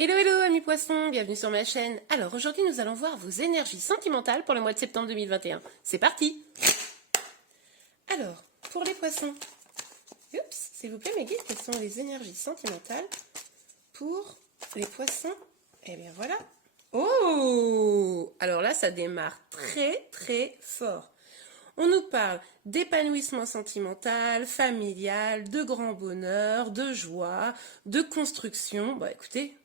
Hello hello amis poissons, bienvenue sur ma chaîne. Alors aujourd'hui nous allons voir vos énergies sentimentales pour le mois de septembre 2021. C'est parti. Alors, pour les poissons, s'il vous plaît mes guides, quelles sont les énergies sentimentales pour les poissons? Eh bien voilà. Oh! Alors là ça démarre très fort. On nous parle d'épanouissement sentimental, familial, de grand bonheur, de joie, de construction. Bon écoutez,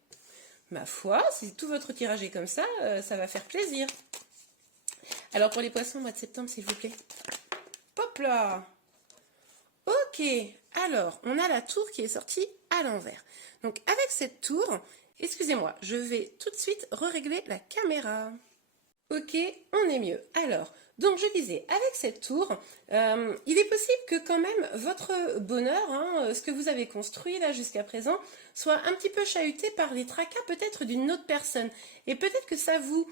ma foi, si tout votre tirage est comme ça va faire plaisir. Alors pour les poissons, mois de septembre, s'il vous plaît. Hop là. Ok, alors on a la tour qui est sortie à l'envers. Donc avec cette tour, excusez-moi, je vais tout de suite régler la caméra. Ok, on est mieux. Alors, donc je disais, avec cette tour, il est possible que quand même votre bonheur, ce que vous avez construit là jusqu'à présent, soit un petit peu chahuté par les tracas peut-être d'une autre personne. Et peut-être que ça vous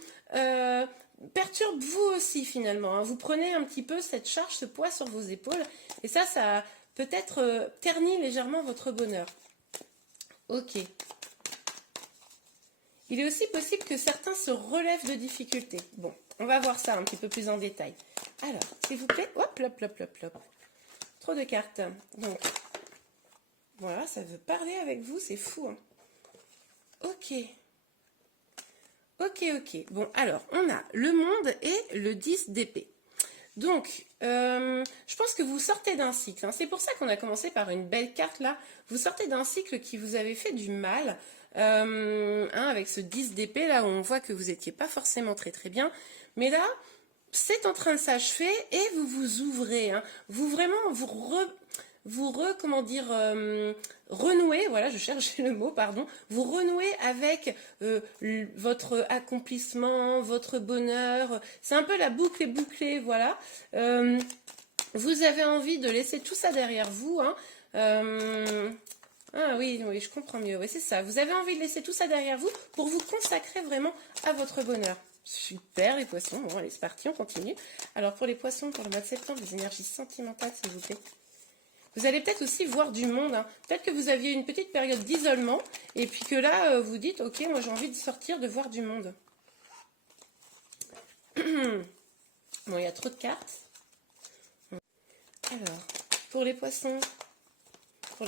perturbe vous aussi finalement. Vous prenez un petit peu cette charge, ce poids sur vos épaules. Et ça peut-être ternit légèrement votre bonheur. Ok. Il est aussi possible que certains se relèvent de difficultés. Bon, on va voir ça un petit peu plus en détail. Alors, s'il vous plaît, hop. Trop de cartes. Donc, voilà, ça veut parler avec vous, c'est fou. Hein. Ok. Bon, alors, on a le monde et le 10 d'épée. Donc, je pense que vous sortez d'un cycle. Hein. C'est pour ça qu'on a commencé par une belle carte là. Vous sortez d'un cycle qui vous avait fait du mal. Avec ce 10 d'épée là où on voit que vous n'étiez pas forcément très bien. Mais là, c'est en train de s'achever et vous vous ouvrez. Hein. Vous vraiment, renouez, voilà, je cherchais le mot, pardon, vous renouez avec votre accomplissement, votre bonheur, c'est un peu la boucle est bouclée, voilà. Vous avez envie de laisser tout ça derrière vous, hein. Ah oui, je comprends mieux, oui, c'est ça. Vous avez envie de laisser tout ça derrière vous pour vous consacrer vraiment à votre bonheur. Super, les poissons. Bon, allez, c'est parti, on continue. Alors, pour les poissons, pour le mois de septembre, les énergies sentimentales, s'il vous plaît. Vous allez peut-être aussi voir du monde. Hein. Peut-être que vous aviez une petite période d'isolement et puis que là, vous dites, ok, moi j'ai envie de sortir, de voir du monde. Bon, il y a trop de cartes. Alors, pour les poissons, pour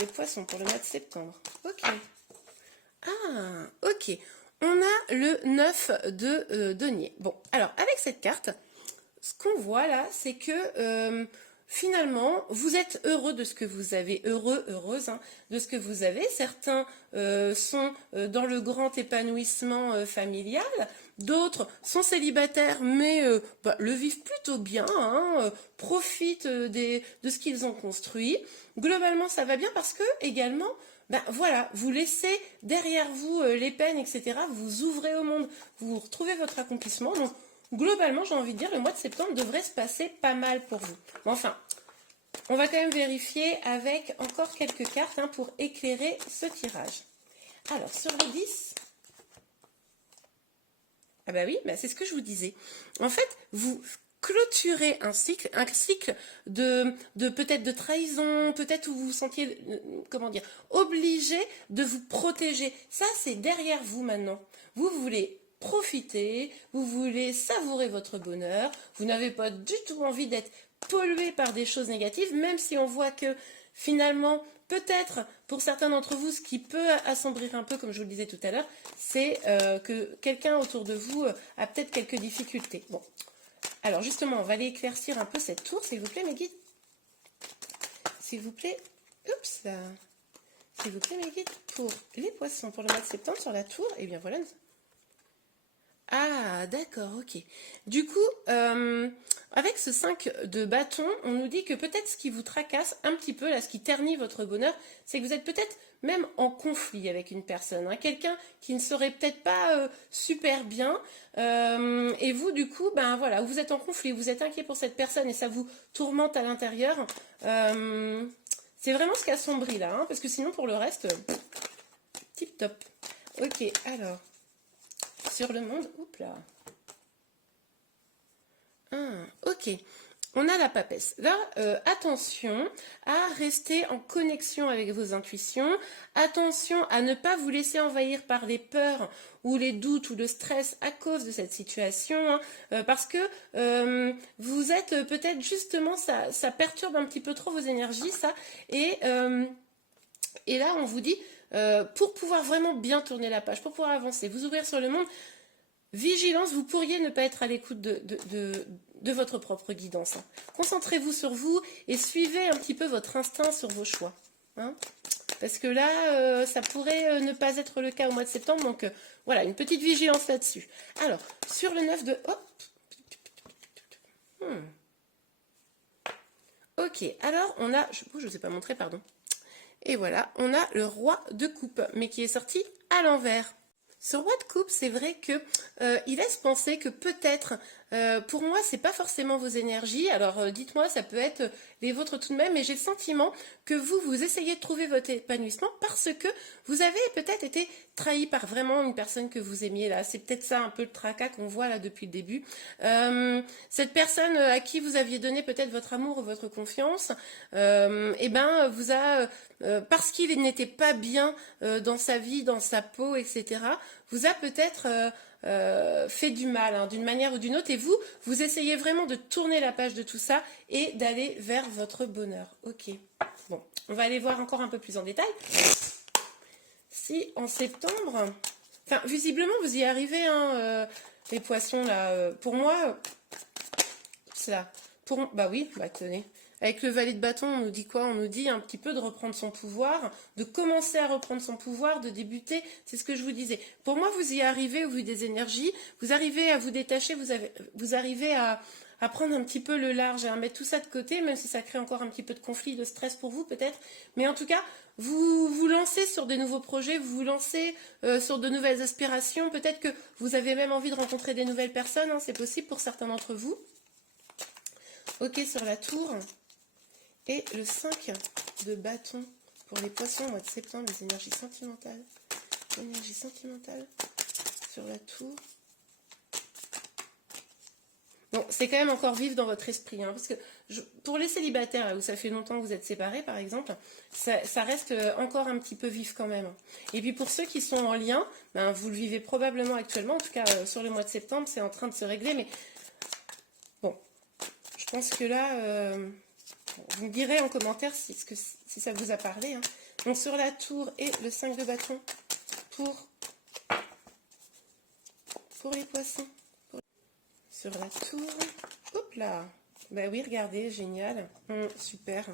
le mois de septembre. Ok. Ah, ok. On a le 9 de denier. Bon, alors, avec cette carte, ce qu'on voit là, c'est que finalement, vous êtes heureux de ce que vous avez, heureuse hein, de ce que vous avez. Certains sont dans le grand épanouissement familial, d'autres sont célibataires, mais le vivent plutôt bien, hein, profitent de ce qu'ils ont construit. Globalement, ça va bien parce que, également, voilà, vous laissez derrière vous les peines, etc. Vous ouvrez au monde, vous retrouvez votre accomplissement. Donc, globalement, j'ai envie de dire, le mois de septembre devrait se passer pas mal pour vous. Mais enfin, on va quand même vérifier avec encore quelques cartes hein, pour éclairer ce tirage. Alors, sur le 10, ah bah oui, c'est ce que je vous disais. En fait, vous clôturez un cycle de peut-être de trahison, peut-être où vous vous sentiez, obligé de vous protéger. Ça, c'est derrière vous maintenant. Vous voulez profiter, vous voulez savourer votre bonheur, vous n'avez pas du tout envie d'être pollué par des choses négatives, même si on voit que finalement, peut-être pour certains d'entre vous, ce qui peut assombrir un peu, comme je vous le disais tout à l'heure, c'est que quelqu'un autour de vous a peut-être quelques difficultés. Bon, alors justement, on va aller éclaircir un peu cette tour, s'il vous plaît, mes guides. S'il vous plaît, s'il vous plaît, mes guides, pour les poissons, pour le mois de septembre sur la tour, et bien voilà. Ah, d'accord, ok. Du coup, avec ce 5 de bâton, on nous dit que peut-être ce qui vous tracasse un petit peu, là, ce qui ternit votre bonheur, c'est que vous êtes peut-être même en conflit avec une personne, hein, quelqu'un qui ne serait peut-être pas super bien, et vous, du coup, voilà, vous êtes en conflit, vous êtes inquiet pour cette personne et ça vous tourmente à l'intérieur. C'est vraiment ce qui assombrit là, hein, parce que sinon, pour le reste, tip top. Ok, alors... Sur le monde, oups là. Ok. on a la papesse. Là, attention à rester en connexion avec vos intuitions. Attention à ne pas vous laisser envahir par les peurs ou les doutes ou le stress à cause de cette situation. Parce que vous êtes peut-être justement, ça perturbe un petit peu trop vos énergies, ça. Et là, on vous dit, pour pouvoir vraiment bien tourner la page, pour pouvoir avancer, vous ouvrir sur le monde, vigilance, vous pourriez ne pas être à l'écoute de votre propre guidance. Concentrez-vous sur vous et suivez un petit peu votre instinct sur vos choix. Parce que là, ça pourrait ne pas être le cas au mois de septembre. Donc, voilà, une petite vigilance là-dessus. Alors, sur le 9 de... Hop. Ok, alors on a... Je ne vous ai pas montré, pardon. Et voilà, on a le roi de coupe, mais qui est sorti à l'envers. Ce roi de coupe, c'est vrai que il laisse penser que peut-être, pour moi, c'est pas forcément vos énergies. Alors, dites-moi, ça peut être les vôtres tout de même, mais j'ai le sentiment que vous essayez de trouver votre épanouissement parce que vous avez peut-être été trahi par vraiment une personne que vous aimiez là. C'est peut-être ça un peu le tracas qu'on voit là depuis le début. Cette personne à qui vous aviez donné peut-être votre amour ou votre confiance, eh ben, vous a parce qu'il n'était pas bien dans sa vie, dans sa peau, etc., vous a peut-être fait du mal, d'une manière ou d'une autre, et vous essayez vraiment de tourner la page de tout ça et d'aller vers votre bonheur. Ok, bon, on va aller voir encore un peu plus en détail. Si en septembre, enfin, visiblement, vous y arrivez, les poissons, là, pour moi, cela, bah oui, bah tenez. Avec le valet de bâton, on nous dit quoi? On nous dit un petit peu de reprendre son pouvoir, de commencer à reprendre son pouvoir, de débuter. C'est ce que je vous disais. Pour moi, vous y arrivez au vu des énergies. Vous arrivez à vous détacher, vous arrivez à prendre un petit peu le large et à mettre tout ça de côté, même si ça crée encore un petit peu de conflit, de stress pour vous peut-être. Mais en tout cas, vous vous lancez sur des nouveaux projets, vous vous lancez sur de nouvelles aspirations. Peut-être que vous avez même envie de rencontrer des nouvelles personnes. C'est possible pour certains d'entre vous. Ok, sur la tour. Et le 5 de bâton pour les poissons au mois de septembre, les énergies sentimentales. Énergie sentimentale sur la tour. Bon, c'est quand même encore vif dans votre esprit. Parce que pour les célibataires, là, où ça fait longtemps que vous êtes séparés, par exemple, ça reste encore un petit peu vif quand même. Et puis pour ceux qui sont en lien, ben, vous le vivez probablement actuellement. En tout cas, sur le mois de septembre, c'est en train de se régler. Mais bon, je pense que là... vous me direz en commentaire si ça vous a parlé. Donc sur la tour et le 5 de bâton pour les poissons. Sur la tour. Hop là. Ben oui, regardez, génial. Super.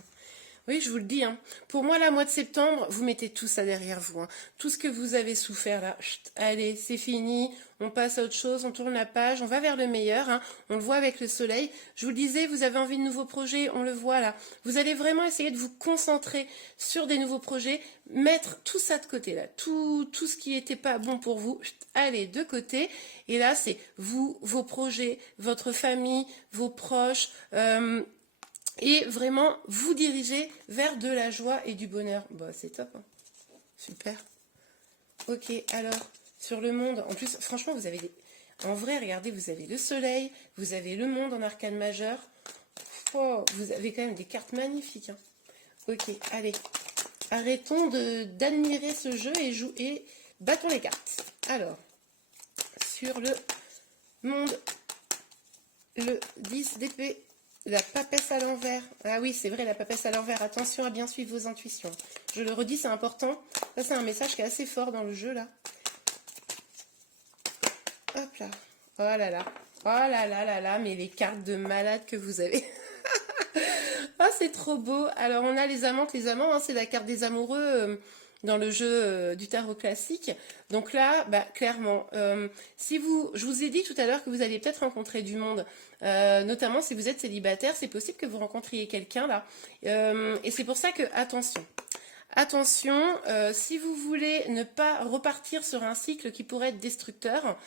Oui, je vous le dis. Pour moi, là, mois de septembre, vous mettez tout ça derrière vous. Tout ce que vous avez souffert là. Chut, allez, c'est fini. On passe à autre chose, on tourne la page, on va vers le meilleur. On le voit avec le soleil. Je vous le disais, vous avez envie de nouveaux projets, on le voit là. Vous allez vraiment essayer de vous concentrer sur des nouveaux projets, mettre tout ça de côté là. Tout ce qui n'était pas bon pour vous, chut, allez, de côté. Et là, c'est vous, vos projets, votre famille, vos proches... et vraiment vous diriger vers de la joie et du bonheur. Bah, c'est top. Super. Ok, alors, sur le monde, en plus, franchement, vous avez en vrai, regardez, vous avez le soleil, vous avez le monde en arcane majeur. Oh, vous avez quand même des cartes magnifiques. Ok, allez. Arrêtons d'admirer ce jeu et battons les cartes. Alors, sur le monde, le 10 d'épée. La papesse à l'envers. Ah oui, c'est vrai, la papesse à l'envers. Attention à bien suivre vos intuitions. Je le redis, c'est important. Ça, c'est un message qui est assez fort dans le jeu, là. Hop là. Oh là là. Oh là là là là. Mais les cartes de malade que vous avez. Ah, c'est trop beau. Alors, on a les amantes, les amants. C'est la carte des amoureux dans le jeu du tarot classique. Donc là, bah, clairement, je vous ai dit tout à l'heure que vous allez peut-être rencontrer du monde, notamment si vous êtes célibataire, c'est possible que vous rencontriez quelqu'un là. Et c'est pour ça que, attention. Attention, si vous voulez ne pas repartir sur un cycle qui pourrait être destructeur,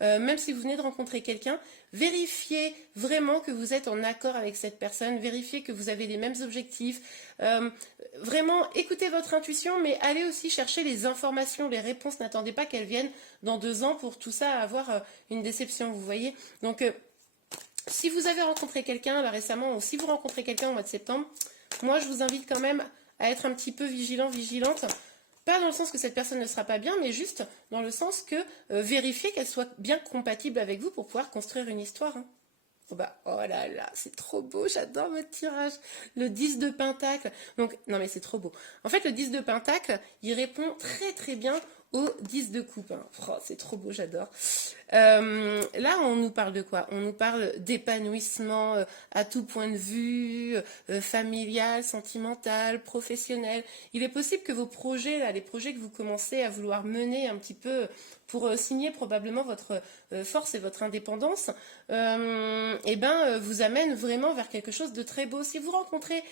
même si vous venez de rencontrer quelqu'un, vérifiez vraiment que vous êtes en accord avec cette personne, vérifiez que vous avez les mêmes objectifs, vraiment écoutez votre intuition, mais allez aussi chercher les informations, les réponses, n'attendez pas qu'elles viennent dans 2 ans pour tout ça avoir une déception, vous voyez. Donc Si vous avez rencontré quelqu'un là récemment, ou si vous rencontrez quelqu'un au mois de septembre, moi je vous invite quand même à être un petit peu vigilant, vigilante. Pas dans le sens que cette personne ne sera pas bien, mais juste dans le sens que vérifier qu'elle soit bien compatible avec vous pour pouvoir construire une histoire. Hein. Oh, bah, oh là là, c'est trop beau, j'adore votre tirage. Le 10 de Pentacle. Donc, non mais c'est trop beau. En fait, le 10 de Pentacle, il répond très très bien au 10 de Coupe. Hein. Oh, c'est trop beau, j'adore. Là, on nous parle de quoi? On nous parle d'épanouissement à tout point de vue, familial, sentimental, professionnel. Il est possible que vos projets, là, les projets que vous commencez à vouloir mener un petit peu pour signer probablement votre force et votre indépendance, vous amène vraiment vers quelque chose de très beau. Si vous rencontrez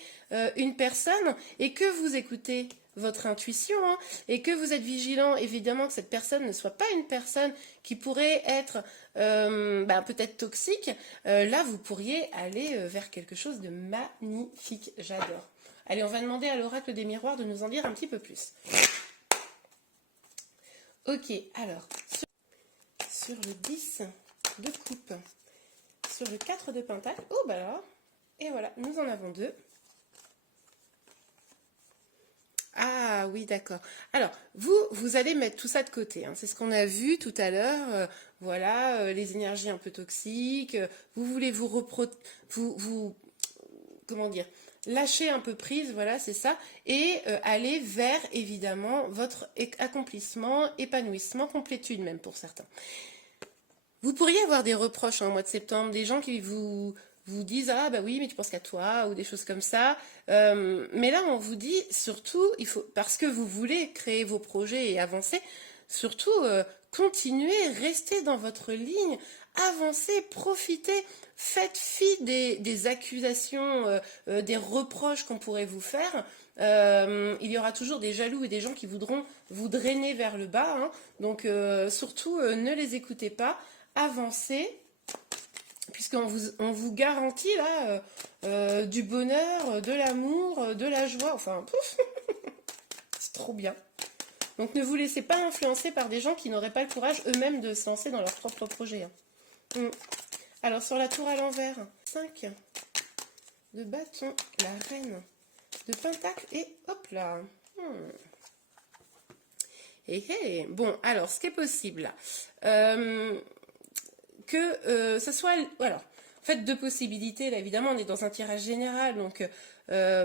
une personne et que vous écoutez votre intuition hein, et que vous êtes vigilant, évidemment que cette personne ne soit pas une personne qui pourrait être peut-être toxique, là vous pourriez aller vers quelque chose de magnifique. J'adore. Allez, on va demander à l'oracle des miroirs de nous en dire un petit peu plus. Ok, alors, sur le 10 de coupe, sur le 4 de pentacle, oh bah là, et voilà, nous en avons deux. Ah oui, d'accord. Alors, vous allez mettre tout ça de côté. Hein. C'est ce qu'on a vu tout à l'heure. Voilà, les énergies un peu toxiques. Vous voulez comment dire, lâcher un peu prise, voilà, c'est ça. Et aller vers, évidemment, votre accomplissement, épanouissement, complétude même pour certains. Vous pourriez avoir des reproches au mois de septembre, des gens qui vous disent ah bah oui mais tu penses qu'à toi ou des choses comme ça. Mais là on vous dit surtout parce que vous voulez créer vos projets et avancer, surtout continuez, restez dans votre ligne, avancez, profitez, faites fi des accusations, des reproches qu'on pourrait vous faire. Il y aura toujours des jaloux et des gens qui voudront vous drainer vers le bas. Hein. Donc surtout ne les écoutez pas, avancez. Puisqu'on vous garantit là du bonheur, de l'amour, de la joie, enfin, c'est trop bien. Donc ne vous laissez pas influencer par des gens qui n'auraient pas le courage eux-mêmes de se lancer dans leur propre projet. Hein. Alors sur la tour à l'envers, 5 de bâton, la reine de pentacle et hop là. Et bon, alors ce qui est possible là. Que ce soit... Alors, en fait, deux possibilités. Là, évidemment, on est dans un tirage général, donc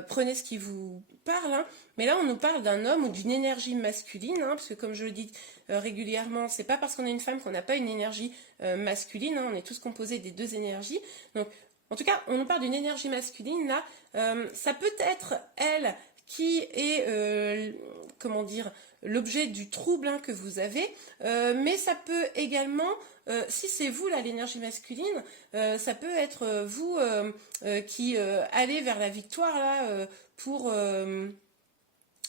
prenez ce qui vous parle. Hein. Mais là, on nous parle d'un homme ou d'une énergie masculine, hein, parce que comme je le dis régulièrement, c'est pas parce qu'on est une femme qu'on n'a pas une énergie masculine. Hein, on est tous composés des deux énergies. Donc, en tout cas, on nous parle d'une énergie masculine. Là, ça peut être elle qui est, comment dire, l'objet du trouble hein, que vous avez, mais ça peut également... si c'est vous, là, l'énergie masculine, ça peut être vous qui allez vers la victoire, là, pour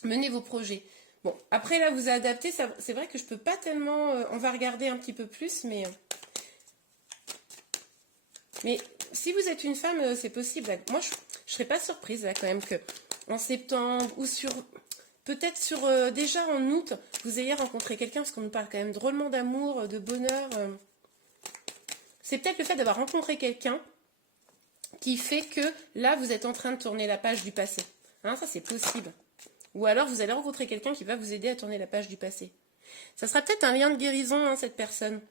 mener vos projets. Bon, après, là, vous adaptez, c'est vrai que je peux pas tellement... on va regarder un petit peu plus, mais si vous êtes une femme, c'est possible. Là. Moi, je serais pas surprise, là, quand même, que en septembre ou peut-être déjà en août, vous ayez rencontré quelqu'un, parce qu'on nous parle quand même drôlement d'amour, de bonheur. C'est peut-être le fait d'avoir rencontré quelqu'un qui fait que là, vous êtes en train de tourner la page du passé. Hein, ça, c'est possible. Ou alors, vous allez rencontrer quelqu'un qui va vous aider à tourner la page du passé. Ça sera peut-être un lien de guérison, hein, cette personne.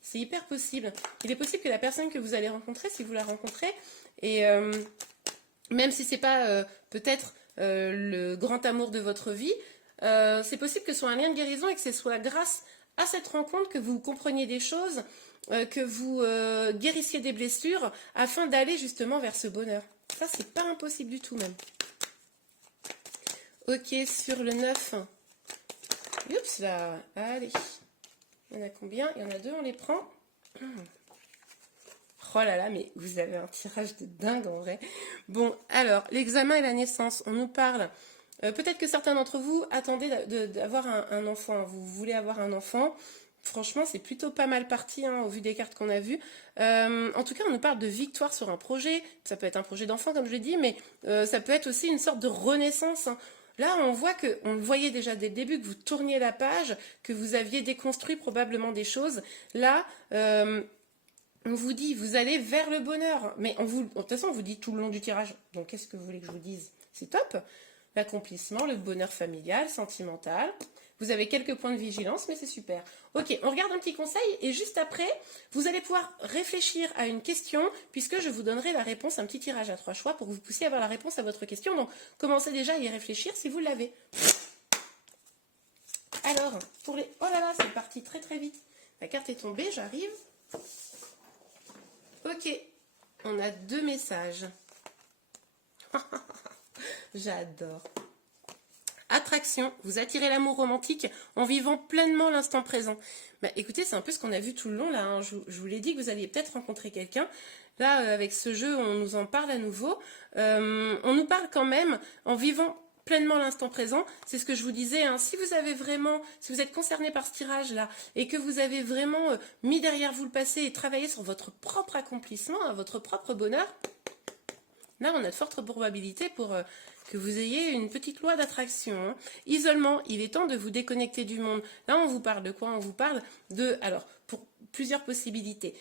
C'est hyper possible. Il est possible que la personne que vous allez rencontrer, si vous la rencontrez, et même si c'est pas peut-être le grand amour de votre vie, c'est possible que ce soit un lien de guérison et que ce soit grâce à cette rencontre que vous compreniez des choses, que vous guérissiez des blessures afin d'aller justement vers ce bonheur. Ça, c'est pas impossible du tout même. Ok, sur le 9. Oups là, allez. Il y en a combien? Il y en a deux, on les prend. Oh là là, mais vous avez un tirage de dingue en vrai. Bon, alors, l'examen et la naissance, on nous parle... peut-être que certains d'entre vous attendaient d'avoir un enfant. Vous voulez avoir un enfant. Franchement, c'est plutôt pas mal parti hein, au vu des cartes qu'on a vues. En tout cas, on nous parle de victoire sur un projet. Ça peut être un projet d'enfant, comme je l'ai dit, mais ça peut être aussi une sorte de renaissance. Hein. Là, on voit on le voyait déjà dès le début, que vous tourniez la page, que vous aviez déconstruit probablement des choses. Là, on vous dit, vous allez vers le bonheur. Mais de toute façon, on vous dit tout le long du tirage. Donc, qu'est-ce que vous voulez que je vous dise? C'est top. L'accomplissement, le bonheur familial, sentimental. Vous avez quelques points de vigilance, mais c'est super. Ok, on regarde un petit conseil et juste après, vous allez pouvoir réfléchir à une question puisque je vous donnerai la réponse, un petit tirage à 3 choix pour que vous puissiez avoir la réponse à votre question. Donc, commencez déjà à y réfléchir si vous l'avez. Alors, pour les... Oh là là, c'est parti très très vite. La carte est tombée, j'arrive. Ok, on a 2 messages. J'adore. Attraction, vous attirez l'amour romantique en vivant pleinement l'instant présent. Bah, écoutez, c'est un peu ce qu'on a vu tout le long là. Hein. Je vous l'ai dit que vous alliez peut-être rencontrer quelqu'un. Là, avec ce jeu, on nous en parle à nouveau. On nous parle quand même en vivant pleinement l'instant présent. C'est ce que je vous disais. Hein. Si vous êtes concerné par ce tirage-là et que vous avez vraiment mis derrière vous le passé et travaillé sur votre propre accomplissement, hein, votre propre bonheur, là, on a de fortes probabilités pour que vous ayez une petite loi d'attraction. Hein. Isolement, il est temps de vous déconnecter du monde. Là, on vous parle de quoi? On vous parle de... Alors, pour plusieurs possibilités.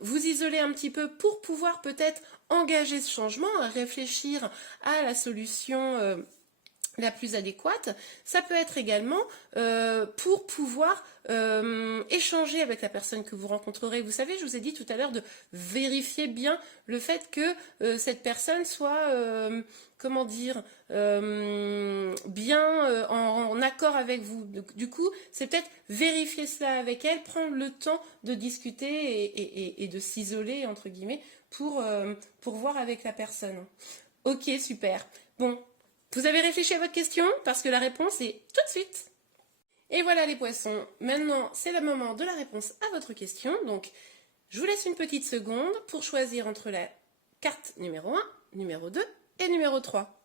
Vous isoler un petit peu pour pouvoir peut-être engager ce changement, réfléchir à la solution... la plus adéquate. Ça peut être également pour pouvoir échanger avec la personne que vous rencontrerez. Vous savez, je vous ai dit tout à l'heure de vérifier bien le fait que cette personne soit, comment dire, bien en accord avec vous. Du coup, c'est peut-être vérifier cela avec elle, prendre le temps de discuter et de s'isoler, entre guillemets, pour voir avec la personne. Ok, super. Bon, vous avez réfléchi à votre question? Parce que la réponse est tout de suite. Et voilà les poissons, maintenant c'est le moment de la réponse à votre question. Donc je vous laisse une petite seconde pour choisir entre la carte numéro 1, numéro 2 et numéro 3.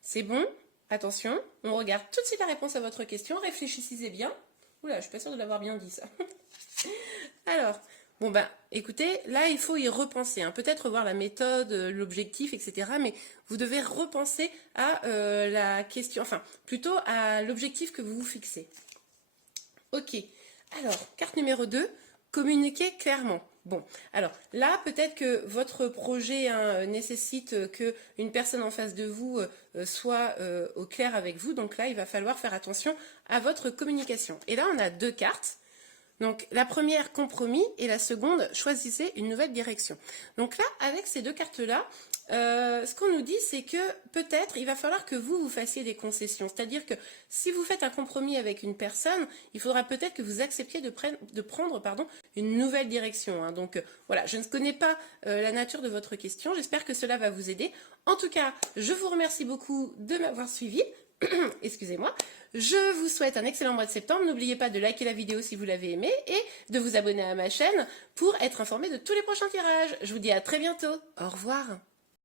C'est bon? Attention, on regarde tout de suite la réponse à votre question, réfléchissez bien. Oula, je suis pas sûre de l'avoir bien dit ça. Alors, bon ben, écoutez, là il faut y repenser, hein. Peut-être revoir la méthode, l'objectif, etc. Mais vous devez repenser à la question, enfin plutôt à l'objectif que vous vous fixez. Ok, alors, carte numéro 2, communiquer clairement. Bon, alors là, peut-être que votre projet hein, nécessite qu'une personne en face de vous soit au clair avec vous. Donc là, il va falloir faire attention à votre communication. Et là, on a 2 cartes. Donc la première, compromis, et la seconde, choisissez une nouvelle direction. Donc là, avec ces 2 cartes-là, ce qu'on nous dit, c'est que peut-être il va falloir que vous fassiez des concessions. C'est-à-dire que si vous faites un compromis avec une personne, il faudra peut-être que vous acceptiez de prendre une nouvelle direction. Hein. Donc voilà, je ne connais pas la nature de votre question. J'espère que cela va vous aider. En tout cas, je vous remercie beaucoup de m'avoir suivi. Excusez-moi. Je vous souhaite un excellent mois de septembre. N'oubliez pas de liker la vidéo si vous l'avez aimée et de vous abonner à ma chaîne pour être informé de tous les prochains tirages. Je vous dis à très bientôt. Au revoir.